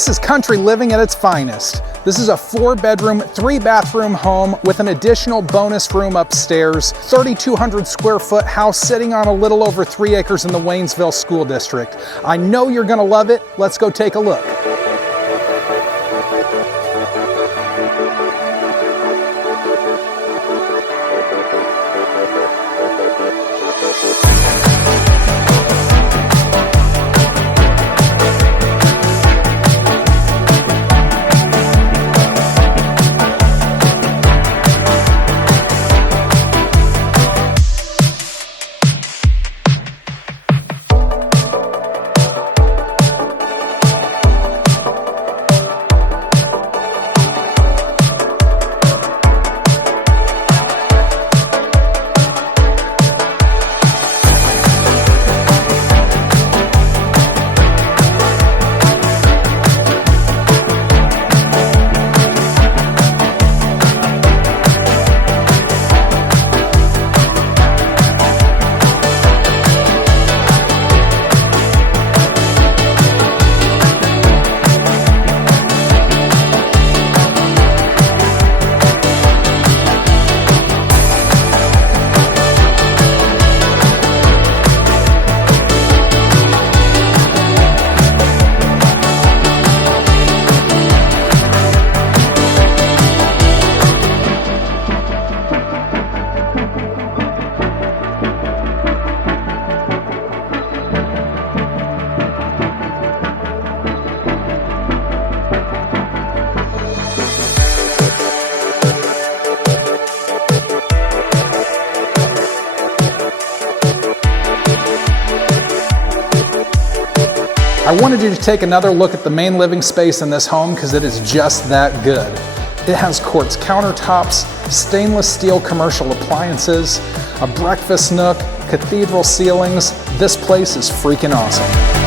This is country living at its finest. This is a 4-bedroom, 3-bathroom home with an additional bonus room upstairs, 3,200 square foot house sitting on a little over 3 acres in the Waynesville School District. I know you're gonna love it. Let's go take a look. I wanted you to take another look at the main living space in this home because it is just that good. It has quartz countertops, stainless steel commercial appliances, a breakfast nook, cathedral ceilings. This place is freaking awesome.